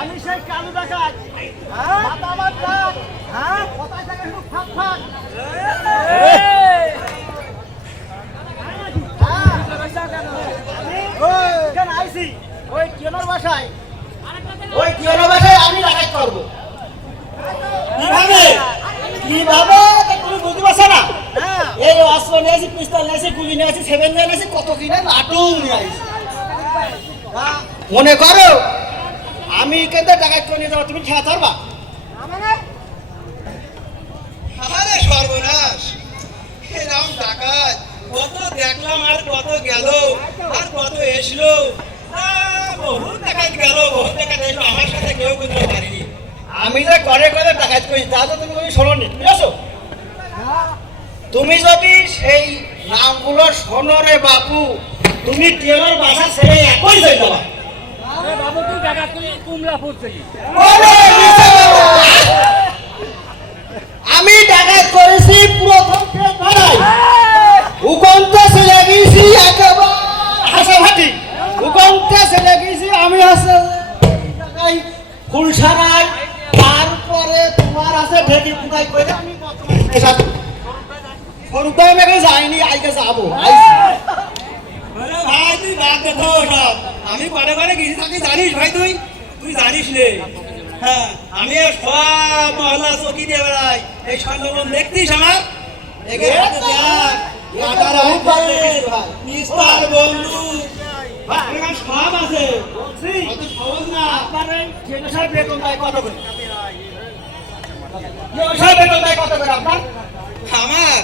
আমি সেই কালু ডাকাত মাথা আমার ডাক। হ্যাঁ। কোথায় থেকে শুধু ফাঁক ফাঁক। আইসি ওই টিয়নোর বাসায়। ওই টিয়নোর বাসায় আমি ডাকাত করব। কীভাবে? কীভাবে? তুমি বুঝতে পারছ না? এই অস্ত্র নিয়ে আসি পিস্তল নিয়ে আসি গুলি নিয়ে আসি সেভেন নিয়ে আসি কত কিনে লাটু নিয়ে আসি। হ্যাঁ, মনে করো? আমি কেন্দ্রে ডাকাত করে নিয়ে যাব তুমি খেয়া ধরবা আরে সর্বনাশ! এরকম ডাকাত কত দেখলাম আর কত গেল আর কত এসলো। বহু ডাকাত গেল বহু ডাকাত এসলো আমার সাথে কেউ বুঝতে পারিনি। আমি যে করে করে ডাকাত করি তা তো তুমি তুমি শোনো নি বুঝেছ? তুমি যদি সেই নামগুলো শোনো রে বাপু তুমি টিয়নোর বাসা ছেড়ে একই যাই যাবা। আমি ডাকাত করেছি প্রথম গেছি একেবারে হাসাভাটি উগন্ত ছেলে গেছি আমি ফুলসারাই তারপরে তোমার আছে ঢেকি ফুটাই করে আমি সরুদাম এখানে যাইনি আইকে যাব। ভাই তুই বাদ দে আমি করে করে গেছি থাকি জানিস ভাই তুই? তুই জানিস রে হ্যাঁ আমি সব মহল্লা চকি দিয়ে বেড়াই। এই সন্ধ্যবন দেখতিস আমার? পারে সব আছে। সহজ না। আপনার বেতন দেয় কত করে? আমার?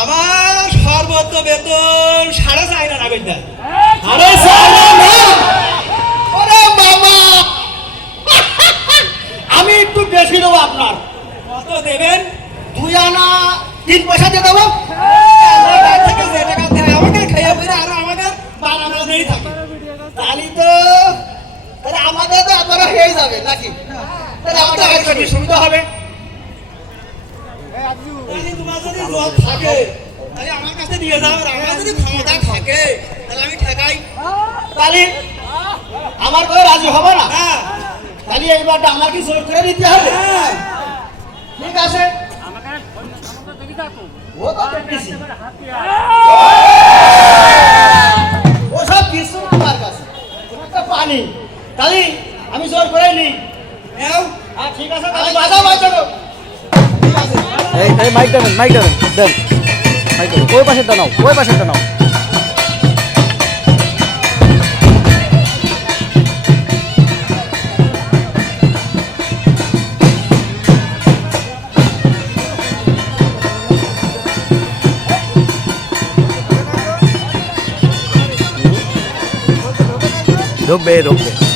আমার সর্বোচ্চ বেতন সাড়ে চার আনা বেতন আরে সালা না ওরে মামা আমি একটু বেশি দেবো আপনার। কত দেবেন? দুই আনা তিন পয়সা দিয়ে দেবো। আরও থাকে। তাহলে তো তাহলে আমাদের তো আপনারা হয়ে যাবে নাকি? তাহলে আমাদের আগে সুবিধা হবে? তোমার যদি জব থাকে তাহলে আমার কাছে দিয়ে যাও আর আমার যদি ক্ষমতা থাকে তাহলে আমি ঠেকাই। তাহলে আমার কথা রাজি হবে না? হ্যাঁ। তাহলে এইবারটা আমাকে জোর করে দিতে হবে। হ্যাঁ। ঠিক আছে? ওসব কিছু কাছে। পানি। তাহলে আমি জোর করে নিই। নেও। হ্যাঁ ঠিক আছে তাহলে এই এই মাইক দেন মাইক দেন দেন। মাইক দেন ওই পাশেরটা নাও ওই পাশেরটা নাও। Dobrei, dobrei.